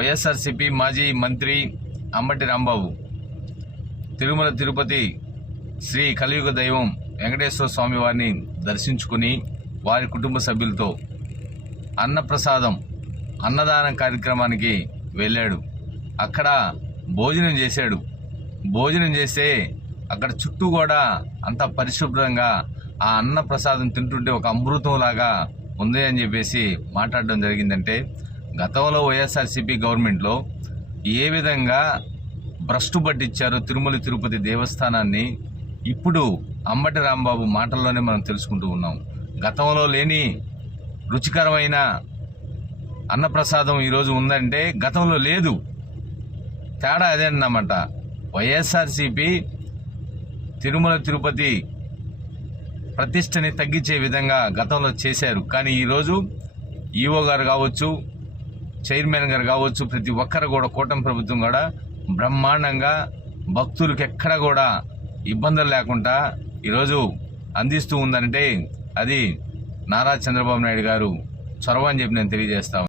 వైఎస్ఆర్సిపి మాజీ మంత్రి అంబటి రాంబాబు తిరుమల తిరుపతి శ్రీ కలియుగ దైవం వెంకటేశ్వర స్వామి వారిని దర్శించుకుని వారి కుటుంబ సభ్యులతో అన్నప్రసాదం అన్నదానం కార్యక్రమానికి వెళ్ళాడు. అక్కడ భోజనం చేశాడు. భోజనం చేస్తే అక్కడ చుట్టూ కూడా అంత పరిశుభ్రంగా ఆ అన్నప్రసాదం తింటుంటే ఒక అమృతం లాగా ఉంది అని చెప్పేసి మాట్లాడడం జరిగిందంటే గతంలో వైఎస్ఆర్సీపీ గవర్నమెంట్లో ఏ విధంగా భ్రష్టు పట్టించారో తిరుమల తిరుపతి దేవస్థానాన్ని ఇప్పుడు అంబటి రాంబాబు మాటల్లోనే మనం తెలుసుకుంటూ ఉన్నాం. గతంలో లేని రుచికరమైన అన్నప్రసాదం ఈరోజు ఉందంటే గతంలో లేదు. తేడా అదే అన్నమాట. వైఎస్ఆర్సిపి తిరుమల తిరుపతి ప్రతిష్టని తగ్గించే విధంగా గతంలో చేశారు. కానీ ఈరోజు ఈఓ గారు కావచ్చు చైర్మన్ గారు కావచ్చు ప్రతి ఒక్కరు కూడా కూటమి ప్రభుత్వం కూడా బ్రహ్మాండంగా భక్తులకు ఎక్కడ కూడా ఇబ్బందులు లేకుండా ఈరోజు అందిస్తూ ఉందంటే అది నారా చంద్రబాబు నాయుడు గారు చొరవ అని చెప్పి నేను తెలియజేస్తాను